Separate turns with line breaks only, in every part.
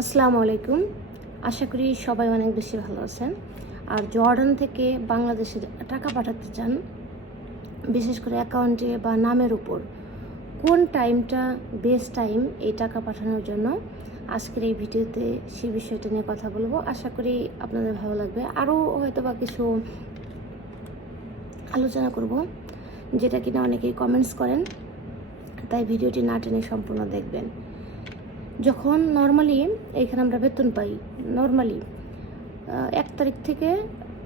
আসসালামু আলাইকুম। আশা করি সবাই অনেক বেশি ভালো আছেন। আর জর্ডান থেকে বাংলাদেশে টাকা পাঠাতে চান, বিশেষ করে অ্যাকাউন্টে বা নামের উপর, কোন টাইমটা বেস্ট টাইম এই টাকা পাঠানোর জন্য? আজকের এই ভিডিওতে সে বিষয়টা নিয়ে কথা বলব। আশা করি আপনাদের ভালো লাগবে। আরও হয়তো বা কিছু আলোচনা করব, যেটা কিনা অনেকেই কমেন্টস করেন, তাই ভিডিওটি না টেনে সম্পূর্ণ দেখবেন। যখন নর্মালি এখানে আমরা বেতন পাই নর্মালি এক তারিখ থেকে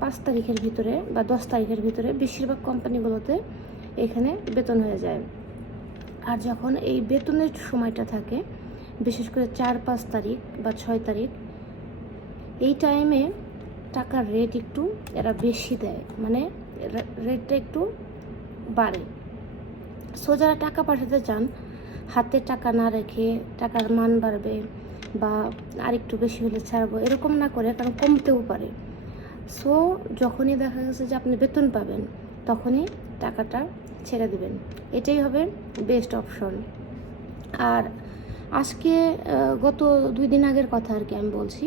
পাঁচ তারিখের ভিতরে বা দশ তারিখের ভিতরে বেশিরভাগ কোম্পানিগুলোতে এখানে বেতন হয়ে যায়। আর যখন এই বেতনের সময়টা থাকে, বিশেষ করে চার পাঁচ তারিখ বা ছয় তারিখ, এই টাইমে টাকার রেট একটু এরা বেশি দেয় মানে রেটটা একটু বাড়ে। সো যারা টাকা পাঠাতে চান হাতে টাকা না রেখে টাকার মান বাড়বে বা আরেকটু বেশি হলে ছাড়বো, এরকম না করে, কারণ কমতেও পারে। সো যখনই দেখা গেছে যে আপনি বেতন পাবেন, তখনই টাকাটা ছেড়ে দেবেন। এটাই হবে বেস্ট অপশন আর আজকে গত দুই দিন আগের কথা আর কি আমি বলছি।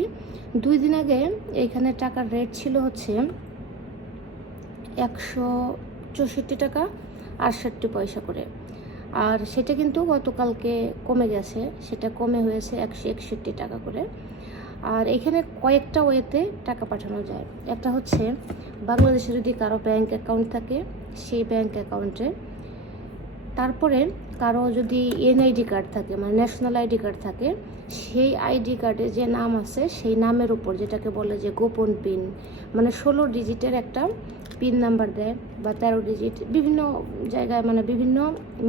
দুই দিন আগে এইখানে টাকার রেট ছিল হচ্ছে একশো চৌষট্টি টাকা আটষট্টি পয়সা করে। আর সেটা কিন্তু গতকালকে কমে গেছে, সেটা কমে হয়েছে একশো একষট্টি টাকা করে। আর এখানে কয়েকটা ওয়েতে টাকা পাঠানো যায়। একটা হচ্ছে বাংলাদেশে যদি কারও ব্যাংক অ্যাকাউন্ট থাকে, সেই ব্যাংক অ্যাকাউন্টে তারপরে কারও যদি এনআইডি কার্ড থাকে মানে ন্যাশনাল আইডি কার্ড থাকে, সেই আইডি কার্ডে যে নাম আছে, সেই নামের উপর যেটাকে বলে যে গোপন পিন মানে ষোলো ডিজিটের একটা পিন নাম্বার দেয় বা তেরো ডিজিট, বিভিন্ন জায়গায় মানে বিভিন্ন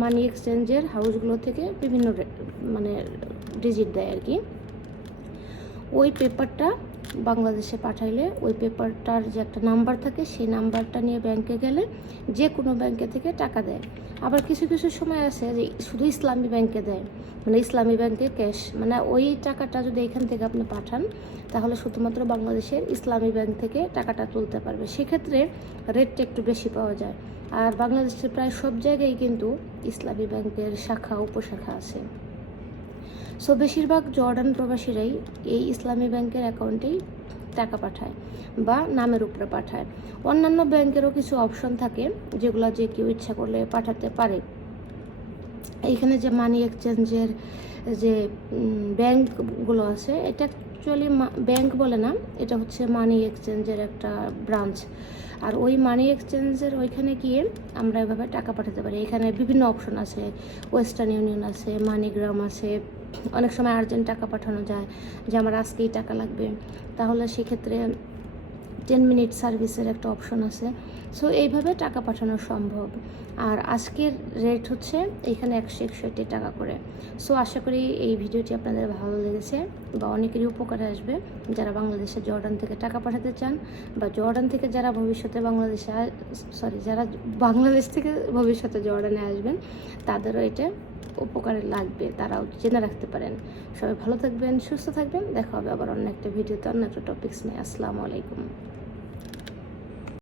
মানি এক্সচেঞ্জের হাউসগুলো থেকে বিভিন্ন মানে ডিজিট দেয় আর কি। ওই পেপারটা বাংলাদেশে পাঠাইলে ওই পেপারটার যে একটা নাম্বার থাকে, সেই নাম্বারটা নিয়ে ব্যাংকে গেলে যে কোনো ব্যাংকে থেকে টাকা দেয়। আবার কিছু কিছু সময় আছে যে শুধু ইসলামী ব্যাংকে দেয় মানে ইসলামী ব্যাংকে ক্যাশ। মানে ওই টাকাটা যদি এখান থেকে আপনি পাঠান, তাহলে শুধুমাত্র বাংলাদেশের ইসলামী ব্যাংক থেকে টাকাটা তুলতে পারবে। সেক্ষেত্রে রেটটা একটু বেশি পাওয়া যায়। আর বাংলাদেশের প্রায় সব জায়গায় কিন্তু ইসলামী ব্যাংকের শাখা, উপশাখা আছে। সো বেশিরভাগ জর্ডান প্রবাসীরাই এই ইসলামী ব্যাংকের অ্যাকাউন্টেই টাকা পাঠায় বা নামের উপরে পাঠায়। অন্যান্য ব্যাংকেরও কিছু অপশন থাকে যেগুলো যে কেউ ইচ্ছা করলে পাঠাতে পারে। এইখানে যে মানি এক্সচেঞ্জের যে ব্যাংকগুলো আছে, এটা অ্যাকচুয়ালি ব্যাংক বলে না, এটা হচ্ছে মানি এক্সচেঞ্জের একটা ব্রাঞ্চ আর ওই মানি এক্সচেঞ্জের ওইখানে গিয়ে আমরা এভাবে টাকা পাঠাতে পারি। এখানে বিভিন্ন অপশন আছে ওয়েস্টার্ন ইউনিয়ন আছে মানিগ্রাম আছে অনেক সময় আর্জেন্ট টাকা পাঠানো যায় যে আমার আজকেই টাকা লাগবে। তাহলে সেক্ষেত্রে টেন মিনিট সার্ভিসের একটা অপশন আছে। সো এইভাবে টাকা পাঠানো সম্ভব। আর আজকের রেট হচ্ছে এখানে একশো একষট্টি টাকা করে। সো আশা করি এই ভিডিওটি আপনাদের ভালো লেগেছে বা অনেকেরই উপকারে আসবে যারা বাংলাদেশে জর্ডান থেকে টাকা পাঠাতে চান বা জর্ডান থেকে যারা ভবিষ্যতে বাংলাদেশে সরি যারা বাংলাদেশ থেকে ভবিষ্যতে জর্ডানে আসবেন, তাদেরও এটা উপকারে লাগবে তারাও জেনে রাখতে পারেন। সবাই ভালো থাকবেন, সুস্থ থাকবেন। দেখা হবে আবার অন্য একটা ভিডিওতে অন্য একটা টপিক্স নিয়ে। আসসালামু আলাইকুম।